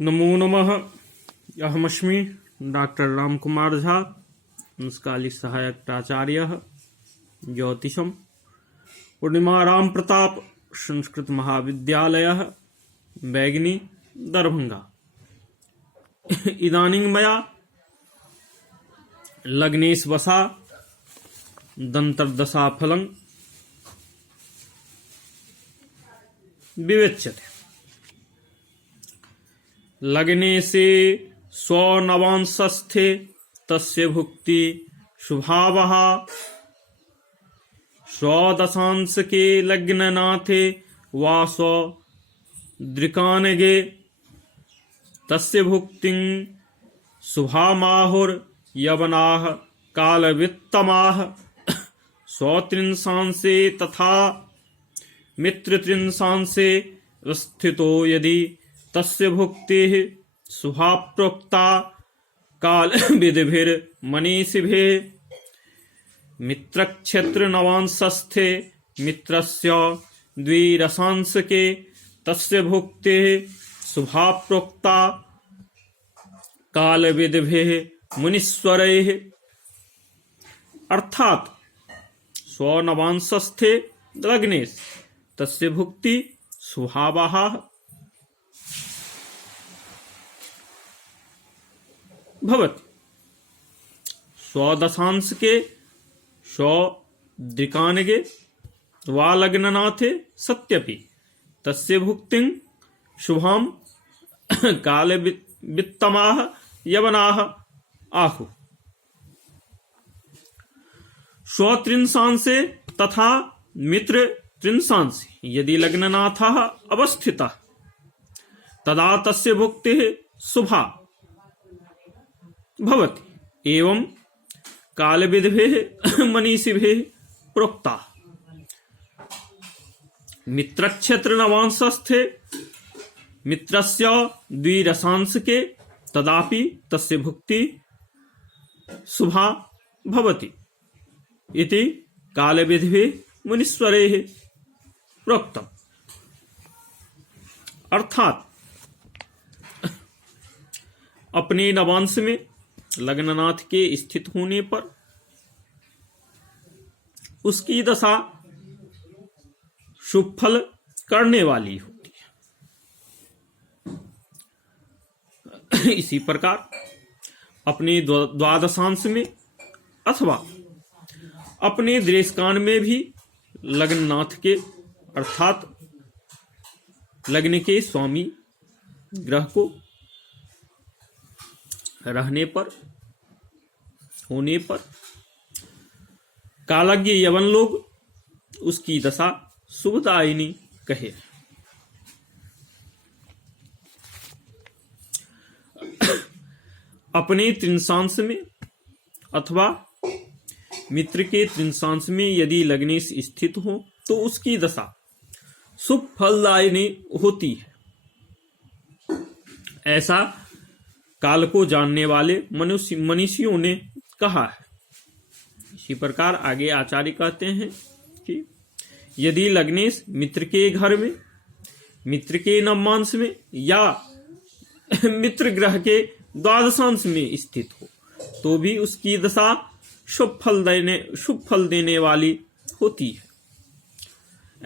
नमो नमः। अहमस्मि डॉक्टर रामकुमार झा, अंशकालिक सहायक प्राचार्य ज्योतिषम पूर्णिमा राम प्रताप संस्कृत महाविद्यालय बैगनी दरभंगा। इदानीं मया लग्नेश वसा दंतर्दशा फलं विवेच्यते। लग्ने से स्वनवांशस्थे तस्य भुक्ति शुभावः, स्वदशांश के लग्ननाथे वा स्वदृकानगे तस्य भुक्तिं शुभामाहुर यवनाः कालवित्तमाः। स्वत्रिंशांशे तथा मित्रत्रिंशांशे स्थितो यदि तस्य भुक्तिः शुभा प्रोक्ता कालविद्भिर्मनीषिभिः। मित्रक्षेत्र नवांशस्थे मित्रस्य द्विरसांशके तस्य भुक्तिः शुभा प्रोक्ता कालविद्भिः मुनीश्वरैः। अर्थात स्वनवांशस्थे लग्नेश तस्य भुक्ति शुभावः, भवति। स्वदशांश के स्वदृकानगे वा लग्ननाथे सत्यपि तस्य भुक्तिं शुभां कालवित्तमाः यवनाः आहुः। स्वत्रिंशांशे तथा मित्र त्रिंशांशे यदि लग्ननाथः अवस्थितः तदा तस्य भुक्तिः शुभा भवति। एवं कालविद्भिः मनीषिभिः प्रोक्ता। मित्रक्षेत्र नवांशस्थे मित्रस्य द्विरसांशके तदापि तस्य भुक्ति शुभा भवति इति कालविद्भिः मुनीश्वरैः प्रोक्तम्। अर्थात अपने नवांश में लग्ननाथ के स्थित होने पर उसकी दशा शुभ फल करने वाली होती है। इसी प्रकार अपने द्वादशांश में अथवा अपने दृष्कान में भी लग्ननाथ के अर्थात लग्न के स्वामी ग्रह को रहने पर होने पर कालज्ञ यवन लोग उसकी दशा शुभदायिनी कहे। अपने त्रिंशांश में अथवा मित्र के त्रिंशांश में यदि लग्नेश स्थित हो तो उसकी दशा शुभ फलदायिनी होती है, ऐसा काल को जानने वाले मनीषियों ने कहा है। इसी प्रकार आगे आचार्य कहते हैं कि यदि लग्नेश मित्र के घर में, मित्र के नवमांश में या मित्र ग्रह के द्वादशांश में स्थित हो तो भी उसकी दशा शुभ फल देने वाली होती है,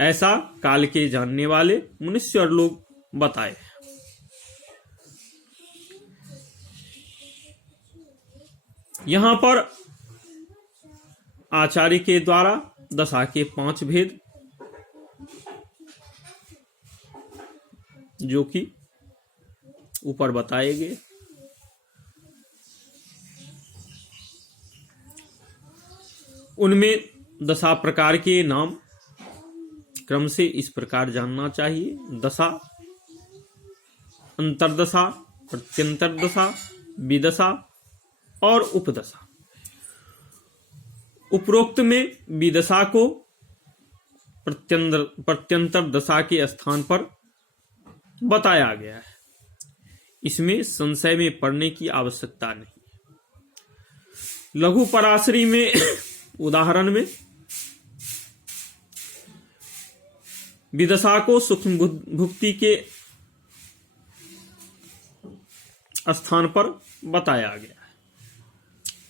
ऐसा काल के जानने वाले मनुष्य लोग बताए। यहां पर आचार्य के द्वारा दशा के 5 भेद जो कि ऊपर बताए गए, उनमें दशा प्रकार के नाम क्रम से इस प्रकार जानना चाहिए। दशा, अंतर्दशा, प्रत्यंतर दशा, विदशा और उपदशा। उपरोक्त में विदशा को प्रत्यंतर दशा के स्थान पर बताया गया है। इसमें संशय में पड़ने की आवश्यकता नहीं। लघु पराशरी में उदाहरण में विदशा को सूक्ष्म भुक्ति के स्थान पर बताया गया है।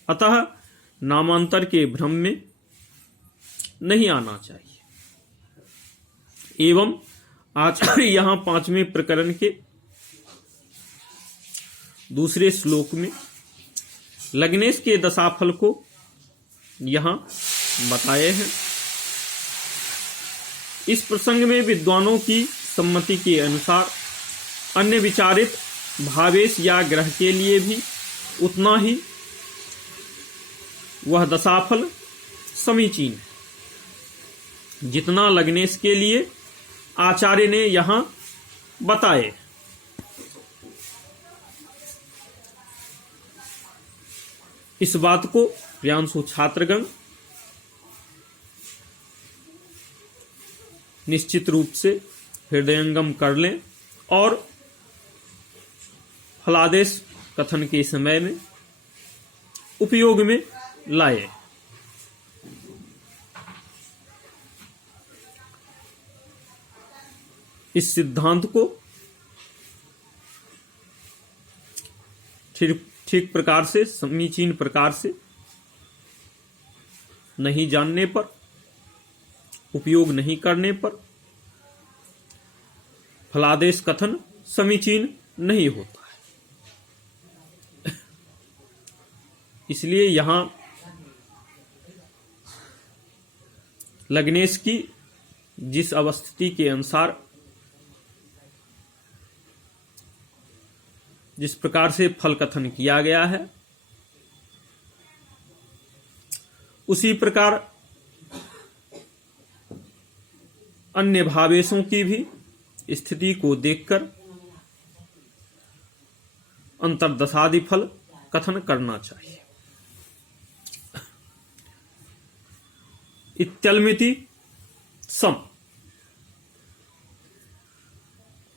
अतः नामांतर के भ्रम में नहीं आना चाहिए। एवं आचार्य यहां 5वें प्रकरण के दूसरे श्लोक में लग्नेश के दशाफल को यहां बताए हैं। इस प्रसंग में विद्वानों की सम्मति के अनुसार अन्य विचारित भावेश या ग्रह के लिए भी उतना ही वह दशाफल समीचीन है जितना लग्नेश के लिए आचार्य ने यहां बताए। इस बात को प्रियांशु छात्रगण निश्चित रूप से हृदयंगम कर लें और फलादेश कथन के समय में उपयोग में लाए। इस सिद्धांत को ठीक प्रकार से, समीचीन प्रकार से नहीं जानने पर, उपयोग नहीं करने पर फलादेश कथन समीचीन नहीं होता है। इसलिए यहां लग्नेश की जिस अवस्थिति के अनुसार जिस प्रकार से फल कथन किया गया है, उसी प्रकार अन्य भावेशों की भी स्थिति को देखकर अंतर्दशादि फल कथन करना चाहिए। इत्यल्मिति सम।